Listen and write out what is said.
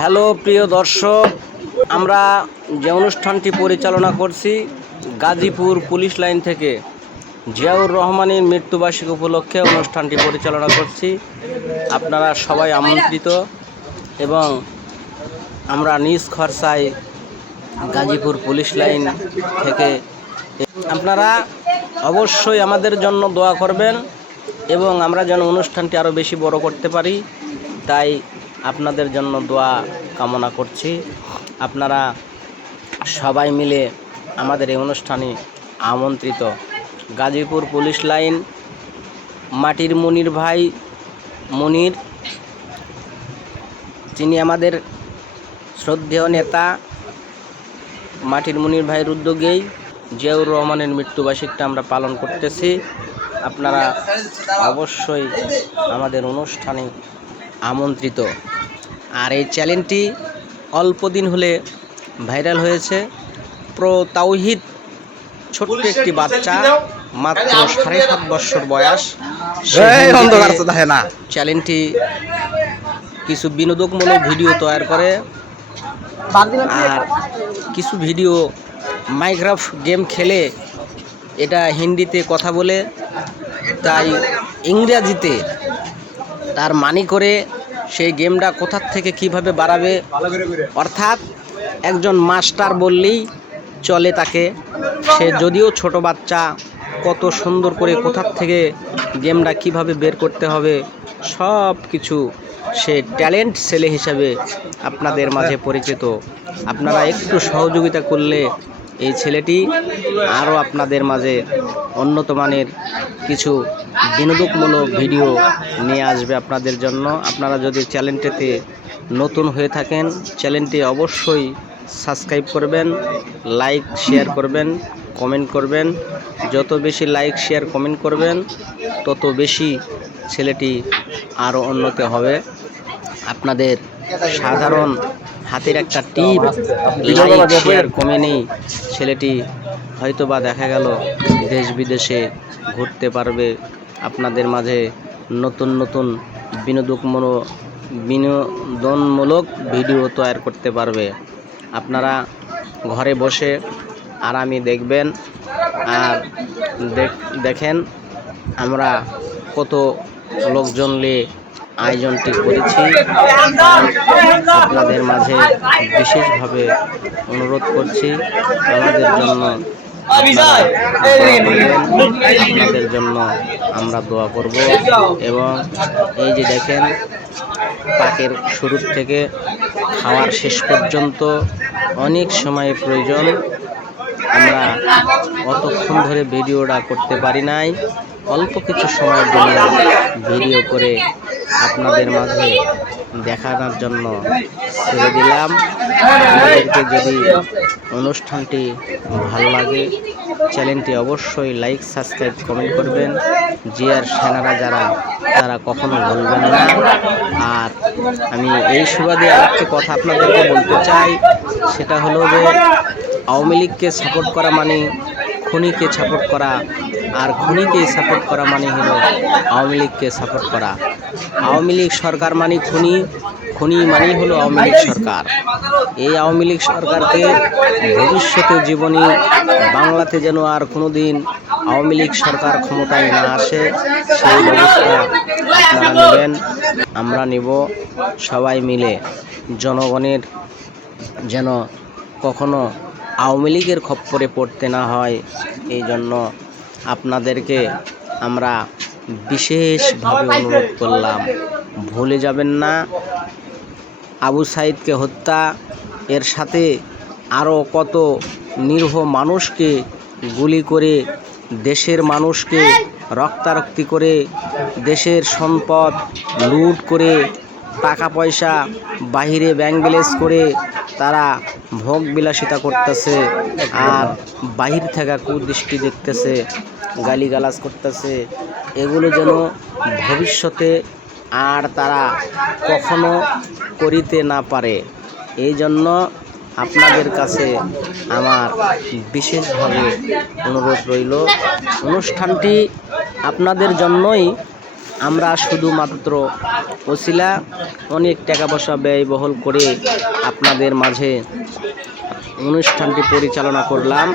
Hello, প্রিয় দর্শক, আমরা যে অনুষ্ঠানটি পরিচালনা করছি গাজীপুর পুলিশ লাইন থেকে জিয়াউর রহমানের মৃত্যুবার্ষিকী উপলক্ষে অনুষ্ঠানটি পরিচালনা করছি। আপনারা সবাই আমন্ত্রিত এবং আমরা নিজ খরচায় গাজীপুর পুলিশ লাইন থেকে আপনারা অবশ্যই আমাদের জন্য দোয়া করবেন এবং আমরা যেন অনুষ্ঠানটি আরও বেশি বড় করতে পারি। তাই আপনাদের জন্য দোয়া কামনা করছি। আপনারা সবাই মিলে আমাদের এই অনুষ্ঠানে আমন্ত্রিত। গাজীপুর পুলিশ লাইন, মাটির মনির ভাই মনির, যিনি আমাদের শ্রদ্ধেয় নেতা, মাটির মনির ভাইয়ের উদ্যোগেই জিয়াউর রহমানের মৃত্যুবার্ষিকটা আমরা পালন করতেছি। আপনারা অবশ্যই আমাদের অনুষ্ঠানে আমন্ত্রিত। আর এই চ্যানেলটি অল্প দিন হলে ভাইরাল হয়েছে। প্রো তাওহিদ ছোট্ট একটি বাচ্চা মাত্র সাড়ে সাত বছর বয়স। চ্যানেলটি কিছু বিনোদকমূলক ভিডিও তৈরি করে। আর কিছু ভিডিও মাইক্রাফট গেম খেলে এটা হিন্দিতে কথা বলে তাই ইংরাজিতে তার মানি করে সেই গেমটা কোথার থেকে কীভাবে বাড়াবে? অর্থাৎ একজন মাস্টার বললেই চলে তাকে। সে যদিও ছোট বাচ্চা, কত সুন্দর করে কোথার থেকে গেমটা কীভাবে বের করতে হবে, সব কিছু সে ট্যালেন্ট ছেলে হিসাবে আপনাদের মাঝে পরিচিত। আপনারা একটু সহযোগিতা করলে এই ছেলেটি আরও আপনাদের মাঝে উন্নত মানের কিছু বিনোদকমূলক ভিডিও নিয়ে আসবে আপনাদের জন্য। আপনারা যদি চ্যানেলটিতে নতুন হয়ে থাকেন, চ্যানেলটি অবশ্যই সাবস্ক্রাইব করবেন, লাইক, শেয়ার করবেন, কমেন্ট করবেন। যত বেশি লাইক, শেয়ার, কমেন্ট করবেন, তত বেশি ছেলেটি আরও উন্নত হবে। আপনাদের সাধারণ হাতের একটা টিপ লাইক শেয়ার কমেনি ছেলেটি হয়তো বা দেখা গেল দেশ বিদেশে ঘুরতে পারবে। আপনাদের মাঝে নতুন নতুন বিনোদকমূলক বিনোদনমূলক ভিডিও তৈরি করতে পারবে। আপনারা ঘরে বসে আরামে দেখবেন আর দেখ- দেখেন আমরা কত লোকজন নিয়ে আয়োজনটি করেছি। আপনাদের মাঝে বিশেষভাবে অনুরোধ করছি। আমাদের জন্য আপনাদের জন্য আমরা দোয়া করব এবং এই যে দেখেন, পাকের শুরুর থেকে খাওয়ার শেষ পর্যন্ত অনেক সময় প্রয়োজন। আমরা অতক্ষণ ধরে ভিডিওটা করতে পারি নাই। অল্প কিছু সময়ের জন্য ভিডিও করে আপনাদের মাঝে দেখানোর জন্য ছেড়ে দিলাম। আপনাদেরকে যদি অনুষ্ঠানটি ভালো লাগে, চ্যানেলটি অবশ্যই লাইক, সাবস্ক্রাইব, কমেন্ট করবেন। জিয়ার সেনারা যারা, তারা কখনো ভুলবেন না। আর আমি এই সুবাদে আরেকটি কথা আপনাদেরকে বলতে চাই, সেটা হলো যে আওয়ামী লীগকে সাপোর্ট করা মানে খুনিকে সাপোর্ট করা আর খুনিকে সাপোর্ট করা মানে হলো আওয়ামী লীগকে সাপোর্ট করা। আওয়ামী লীগ সরকার মানে খুনি খুনি মানেই হলো আওয়ামী লীগ সরকার। এই আওয়ামী লীগ সরকারকে ভবিষ্যতে জীবনী বাংলাতে যেন আর কোনো দিন আওয়ামী লীগ সরকার ক্ষমতায় না আসে, সেই ব্যবস্থা আপনারা নেবেন, আমরা নিব সবাই মিলে। জনগণের যেন কখনো আওয়ামী লীগের খপ্পরে পড়তে না হয়, এই জন্য আপনাদেরকে আমরা বিশেষভাবে অনুরোধ করলাম। ভুলে যাবেন না। আবু সাইদকে হত্যা, এর সাথে আরও কত নিরীহ মানুষকে গুলি করে, দেশের মানুষকে রক্তারক্তি করে, দেশের সম্পদ লুট করে টাকা পয়সা বাহিরে ব্যাংক ব্যালেন্স করে তারা ভোগ বিলাসিতা করতেছে আর বাহির থেকে কুদৃষ্টি দেখতেছে। গালিগালাজ করতেছে, এগুলো যেন ভবিষ্যতে আর তারা কখনো করিতে না পারে। এই জন্য আপনাদের কাছে আমার বিশেষভাবে অনুরোধ রইল, অনুষ্ঠানটি আপনাদের জন্যই আমরা শুধুমাত্র ওসিলা, অনেক টাকা পয়সা ব্যয়বহুল করে আপনাদের মাঝে অনুষ্ঠানটি পরিচালনা করলাম।